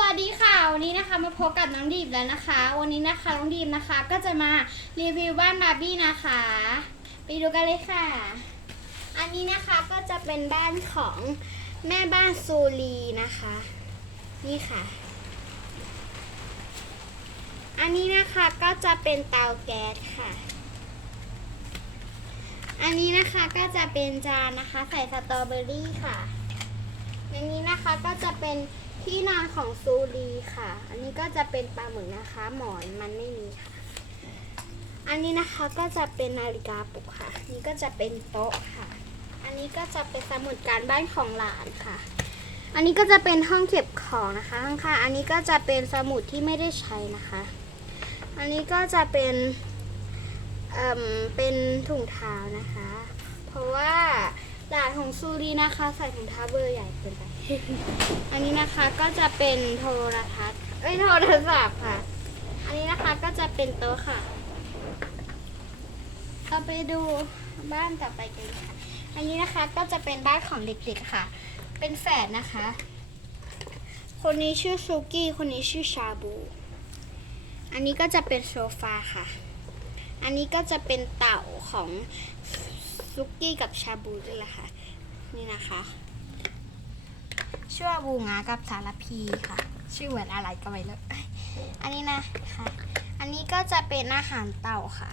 วัสดีค่ะ วันนี้นะคะมาพบกับน้องดีมแล้วนะคะ วันนี้นะคะน้องดีมนะคะ ก็จะมารีวิวบ้านบาร์บี้นะคะ ไปดูกันเลยค่ะ อันนี้นะคะก็จะเป็นบ้านของแม่บ้านซูรีนะคะ นี่ค่ะ อันนี้นะคะก็จะเป็นเตาแก๊สค่ะ อันนี้นะคะก็จะเป็นจานนะคะ ใส่สตรอเบอรี่ค่ะในนี้นะคะก็จะเป็น ที่นอนของซูรีค่ะ อันนี้ก็จะเป็นปลาหมึกนะคะ หมอนมันไม่มีค่ะ อันนี้นะคะก็จะเป็นนาฬิกาปลุกค่ะ นี่ก็จะเป็นโต๊ะค่ะ อันนี้ก็จะเป็นสมุดการบ้านของหลานค่ะ อันนี้ก็จะเป็นห้องเก็บของนะคะข้างๆอันนี้ก็จะเป็นสมุดที่ไม่ได้ใช้นะคะ อันนี้ก็จะเป็นเอ่มเป็นถุงเท้านะคะ เพราะว่า หลานของซูรีนะคะ ใส่ถุงเท้าเบอร์ใหญ่เกินไป อันนี้นะคะก็จะเป็นโทรทัศน์เอ้ยโทรศัพท์ค่ะ อันนี้นะคะก็จะเป็นโต๊ะค่ะ เราไปดูบ้านต่อไปกันค่ะ อันนี้นะคะก็จะเป็นบ้านของเด็กๆค่ะ เป็นแฝดนะคะ คนนี้ชื่อซูกี้ คนนี้ชื่อชาบู อันนี้ก็จะเป็นโซฟาค่ะ อันนี้ก็จะเป็นเต่าของ ซุกี้กับชาบูด้วยล่ะค่ะ นี่นะคะชื่อว่าบูงากับสารพีค่ะ ชื่อเหมือนอะไรก็ไม่รู้อันนี้นะคะอันนี้ก็จะเป็นอาหารเต่าค่ะ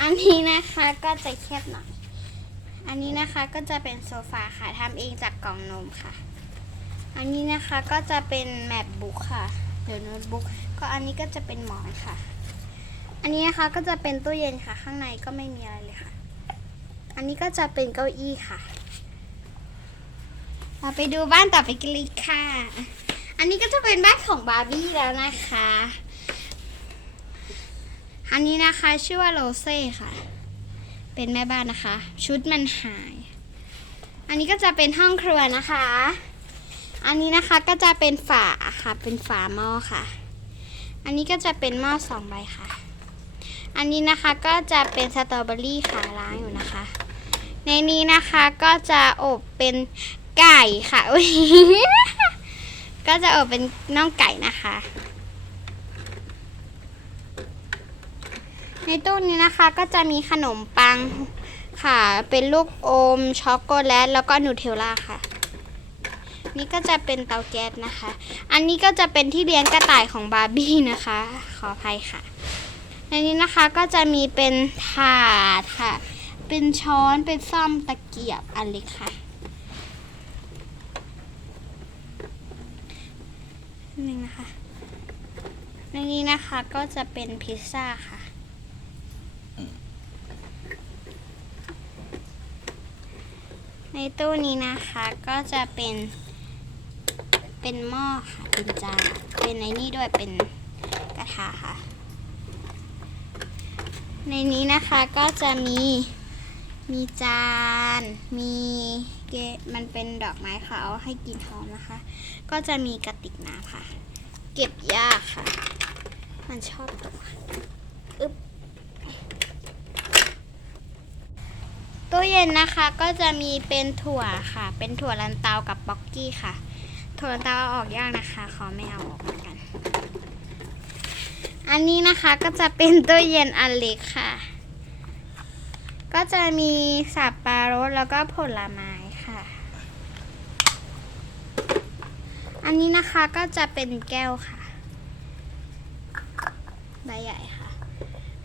อันนี้นะคะก็จะแคบหน่อย อันนี้นะคะก็จะเป็นโซฟาค่ะทำเองจากกล่องนมค่ะ อันนี้นะคะก็จะเป็นแมปบุ๊กค่ะเดี๋ยวโน้ตบุ๊กก็อันนี้ก็จะเป็นหมอนค่ะ อันนี้นะคะก็จะเป็นตู้เย็นค่ะ ข้างในก็ไม่มีอะไรเลยค่ะ อันนี้ก็จะเป็นเก้าอี้ค่ะ เราไปดูบ้านต่อไปกันเลยค่ะ อันนี้ก็จะเป็นบ้านของบาร์บี้แล้วนะคะ อันนี้นะคะชื่อว่าโรเซ่ค่ะ เป็นแม่บ้านนะคะ ชุดมันหาย อันนี้ก็จะเป็นห้องครัวนะคะ อันนี้นะคะก็จะเป็นฝาค่ะ เป็นฝาหม้อค่ะ อันนี้ก็จะเป็นหม้อสองใบค่ะ อันนี้นะคะก็จะเป็นสตรอเบอรี่ค่ะล้างอยู่นะคะ ในนี้นะคะก็จะอบเป็นไก่ค่ะ ก็จะอบเป็นน่องไก่นะคะ ในตู้นี้นะคะก็จะมีขนมปังค่ะ เป็นลูกอมช็อกโกแลตแล้วก็นูเทลล่าค่ะ นี่ก็จะเป็นเตาแก๊สนะคะ อันนี้ก็จะเป็นที่เลี้ยงกระต่ายของบาร์บี้นะคะ ขออภัยค่ะ ในนี้นะคะก็จะมีเป็นถาดค่ะ เป็นช้อนเป็นซ่อมตะเกียบอันเล็กค่ะหนึ่งนะคะ ในนี้นะคะก็จะเป็นพิซซ่าค่ะ ในตู้นี้นะคะก็จะเป็น เป็นหม้อค่ะ เป็นจาน เป็นในนี่ด้วยเป็นกระทะค่ะ ในนี้นะคะก็จะมีมีจาน มีเกมันเป็นดอกไม้ขาให้กินหอมนะคะ ก็จะมีกระติกน้ำค่ะ เก็บยากค่ะ มันชอบตัวอึ๊บตู้เย็นนะคะก็จะมีเป็นถั่วค่ะ เป็นถั่วลันเตากับบ็อกกี้ค่ะ ถั่วลันเตาเอาออกยากนะคะ ขอไม่เอาออกเหมือนกัน อันนี้นะคะก็จะเป็นตู้เย็นอันเล็กค่ะ ก็จะมีสับปะรดแล้วก็ผลไม้ค่ะ อันนี้นะคะก็จะเป็นแก้วค่ะใบใหญ่ค่ะ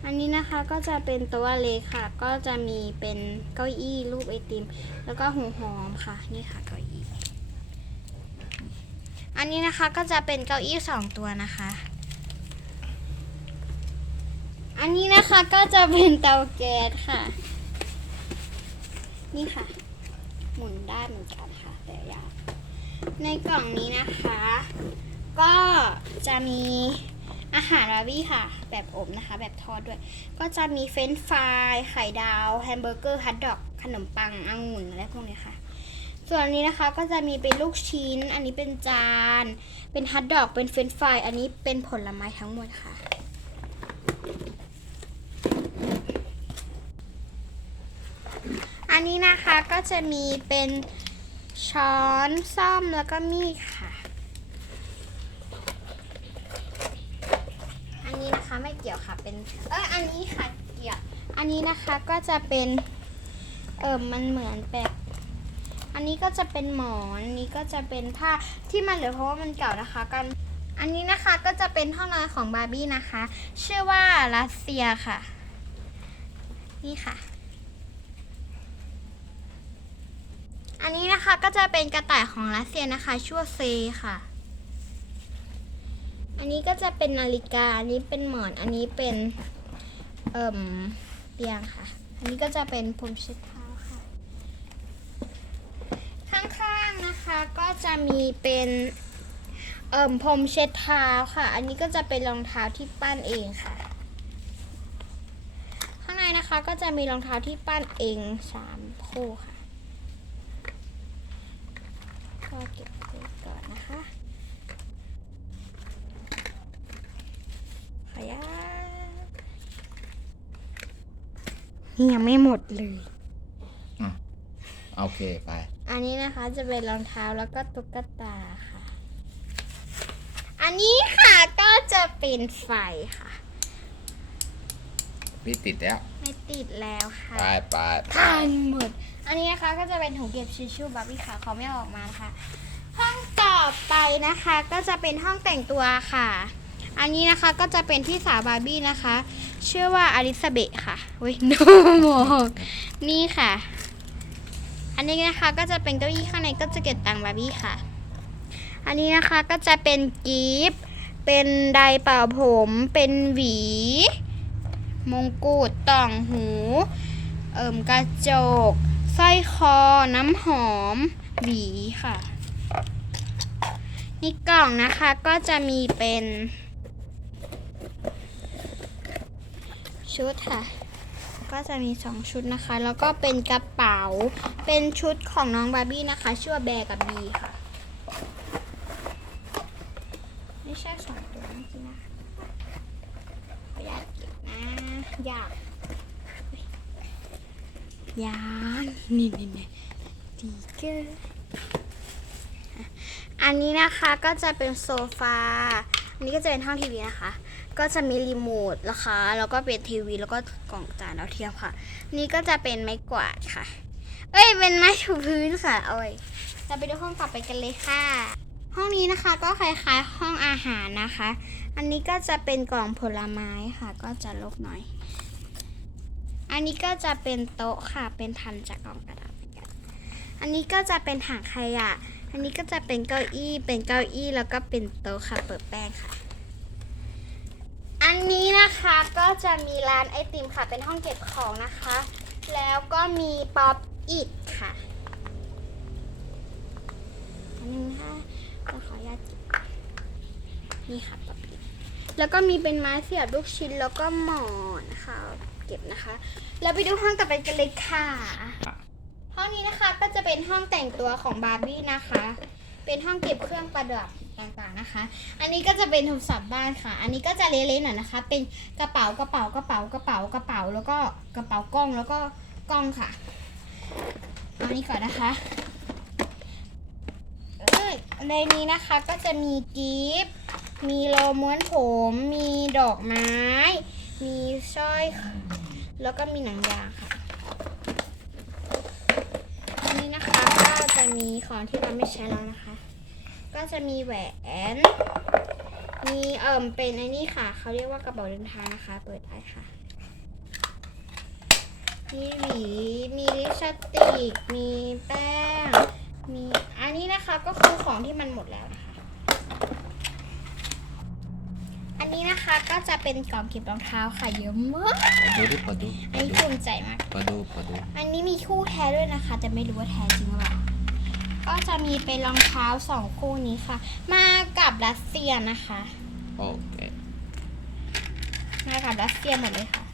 อันนี้นะคะก็จะเป็นต๊ะเล็กค่ะ ก็จะมีเป็นเก้าอี้รูปไอติม แล้วก็หูหอมค่ะ นี่ค่ะเก้าอี้ อันนี้นะคะก็จะเป็นเก้าอี้สองตัวนะคะ อันนี้นะคะก็จะเป็นเตาแก๊สค่ะ นี่ค่ะ หมุนได้เหมือนกันค่ะ แต่ยากในกล่องนี้นะคะ ก็จะมีอาหารบาร์บี้ค่ะ แบบอบนะคะ แบบทอดด้วย ก็จะมีเฟรนช์ฟรายไข่ดาวแฮมเบอร์เกอร์ฮัทดอก ขนมปังองุ่นอะไรพวกนี้ค่ะ ส่วนนนี้นะคะก็จะมีเป็นลูกชิ้น อันนี้เป็นจาน เป็นฮัทดอก เป็นเฟรนช์ฟราย อันนี้เป็นผลไม้ทั้งหมดค่ะ นี้นะคะก็จะมีเป็นช้อนซ่อมแล้วก็มีดค่ะ อันนี้นะคะไม่เกี่ยวค่ะเป็น เอออันนี้ค่ะเกี่ยว อันนี้นะคะก็จะเป็น เออมันเหมือนแบบ อันนี้ก็จะเป็นหมอนอันนี้ก็จะเป็นผ้าที่มันเหลือเพราะว่ามันเก่านะคะกัน อันนี้นะคะก็จะเป็นห้องนอนของบาร์บี้นะคะ ชื่อว่ารัสเซียค่ะ นี่ค่ะ อันนี้นะคะก็จะเป็นกระต่ายของรัสเซียนะคะชั่วเซค่ะ อันนี้ก็จะเป็นนาฬิกา อันนี้เป็นหมอน อันนี้เป็นเอ่มเตียงค่ะ อันนี้ก็จะเป็นพรมเช็ดเท้าค่ะ ข้างๆนะคะก็จะมีเป็นเอ่มพรมเช็ดเท้าค่ะ อันนี้ก็จะเป็นรองเท้าที่ปั้นเองค่ะ ข้างในนะคะก็จะมีรองเท้าที่ปั้นเองสามคู่ค่ะ ก็เก็บไว้ก่อนนะคะขออนุญาตนี่ยังไม่หมดเลย โอเคไป อันนี้นะคะจะเป็นรองเท้าแล้วก็ตุ๊กตาค่ะ อันนี้ค่ะก็จะเป็นไฟค่ะ พี่ติดแล้ว ไม่ติดแล้วค่ะ ไปไปพันหมด อันนี้นะคะก็จะเป็นถุงเก็บชิชชู่บาร์บี้ค่ะเขาไม่เอาออกมานะคะ ห้องต่อไปนะคะก็จะเป็นห้องแต่งตัวค่ะ อันนี้นะคะก็จะเป็นที่สาวบาร์บี้นะคะ ชื่อว่าอลิซาเบธค่ะเว้ยดูหมอกนี่ค่ะ อันนี้นะคะก็จะเป็นเก้าอี้ข้างในก็จะเก็บตังค์บาร์บี้ค่ะ อันนี้นะคะก็จะเป็นกีฟเป็นไดร์เป่าผม เป็นหวี มงกุฎต่องหู เอิ่มกระจก สร้อยคอน้ำหอมหวีค่ะ นี่กล่องนะคะก็จะมีเป็น ชุดค่ะ ก็จะมีสองชุดนะคะ แล้วก็เป็นกระเป๋าเป็นชุดของน้องบาร์บี้นะคะ ชื่อว่าแบร์กับบีค่ะไม่ใช่สองตัวเมื่อกี้นะคะออนุญาตเก็บนะอยากยา นี่นี่นี่ดีเกอร์อันนี้นะคะก็จะเป็นโซฟา อันนี้ก็จะเป็นห้องทีวีนะคะ ก็จะมีรีโมทนะคะ แล้วก็เป็นทีวีแล้วก็กล่องจานดาเทียมค่ะ นี่ก็จะเป็นไม้กวาดค่ะ เอ้ย เป็นไม้ถูพื้นค่ะเอาไว้เราไปดูห้องต่อไปกันเลยค่ะ ห้องนี้นะคะก็คล้ายๆห้องอาหารนะคะ อันนี้ก็จะเป็นกล่องผลไม้ค่ะ ก็จะลกหน่อย อันนี้ก็จะเป็นโต๊ะค่ะ เป็นทำจากกล่องกระดาษอนกันอันนี้ก็จะเป็นถังขยะ อันนี้ก็จะเป็นเก้าอี้ เป็นเก้าอี้แล้วก็เป็นโต๊ะค่ะ เปิดแป้งค่ะ อันนี้นะคะก็จะมีร้านไอติมค่ะ เป็นห้องเก็บของนะคะ แล้วก็มีป๊อปอิดค่ะอันนี้นะคะก็ขออนุญาตเก็บนี่ค่ะป๊อปอิดแล้วก็มีเป็นไม้เสียบลูกชิ้นแล้วก็หมอนนะคะ ก็บนะคะแล้วไปดูห้องต่อไปกันเลยค่ะ ห้องนี้นะคะก็จะเป็นห้องแต่งตัวของบาร์บี้นะคะ เป็นห้องเก็บเครื่องประดับต่างๆนะคะ อันนี้ก็จะเป็นโทรศัพท์บ้านค่ะ อันนี้ก็จะเละๆหน่อยนะคะ เป็นกระเป๋ากระเป๋ากระเป๋ากระเป๋ากระเป๋าแล้วก็กระเป๋ากล้องแล้วก็กล้องค่ะเอานี้ก่อนนะคะเอ้ยในนี้นะคะก็จะมีกิฟต์มีโลม้วนผม มีดอกไม้ มีสร้อย แล้วก็มีหนังยางค่ะ อันนี้นะคะก็จะมีของที่เราไม่ใช้แล้วนะคะ ก็จะมีแหวน มีเอ่มเป็นไอ้นี่ค่ะ เขาเรียกว่ากระเป๋าเดินทางนะคะ เปิดได้ค่ะ มีหวี มีลิปสติก มีแป้ง มีอันนี้นะคะก็คือของที่มันหมดแล้วนะคะ อั นนี้นะคะก็จะเป็นกล่องเก็บรองเท้าค่ะเยอะมากเปิดดูดิเปิดดูอันเปิดนี้ดูภูมิใจมาก เปิดดูเปิดดู อันนี้มีคู่แท้ด้วยนะคะ แต่ไม่รู้ว่าแท้จริงหรือเปล่า ก็จะมีเป็นรองเท้าสองคู่นี้ค่ะ มากับรัสเซียนะคะ โอเค มากับรัสเซียหมดเลยค่ะ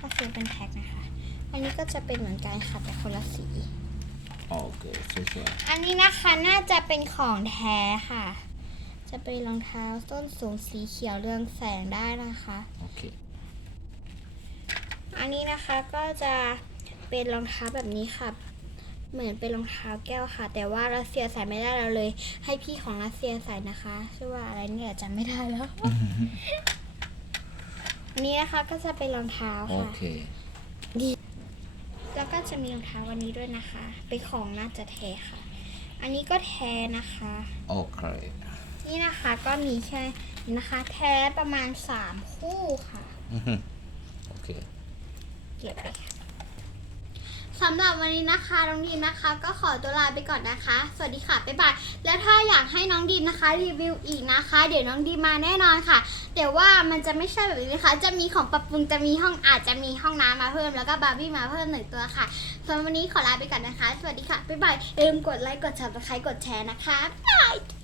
ก็ซื้อเป็นแพ็คนะคะ อันนี้ก็จะเป็นเหมือนกันค่ะแต่คนละสีโอเคสวยอันนี้นะคะน่าจะเป็นของแท้ค่ะ จะเป็นรองเท้าส้นสูงสีเขียวเรืองแสงได้นะคะๆโอเค อันนี้นะคะก็จะเป็นรองเท้าแบบนี้ค่ะ เหมือนเป็นรองเท้าแก้วค่ะ แต่ว่ารัสเซียใส่ไม่ได้เราเลย ให้พี่ของรัสเซียใส่นะคะชื่อว่าอะไรเนี่ยจำไม่ได้แล้ว อันนี้นะคะก็จะเป็นรองเท้าโอค่ะ เคแล้วก็จะมีรองเท้าวันนี้ด้วยนะคะ เป็นของน่าจะแท้ค่ะ อันนี้ก็แท้นะคะ โอเค นี่นะคะก็มีแค่นี้นะคะ แท้ประมาณสามคู่ค่ะ อือฮึโอเค เก็บไปค่ะสำหรับวันนี้นะคะ น้องดีมนะคะ ก็ขอตัวลาไปก่อนนะคะ สวัสดีค่ะบ๊ายบายและถ้าอยากให้น้องดีมนะคะ รีวิวอีกนะคะ เดี๋ยวน้องดีมมาแน่นอนค่ะ เดี๋ยวว่ามันจะไม่ใช่แบบนี้นะคะ จะมีของปรับปรุงจะมีห้องอาจจะมีห้องน้ำมาเพิ่มแล้วก็บาร์บี้มาเพิ่มหนึ่งตัวค่ะสำหรับวันนี้ขอลาไปก่อนนะคะ สวัสดีค่ะบ๊ายบายอย่าลืมกดไลค์กด subscribe กดแชร์นะคะบ๊ายบาย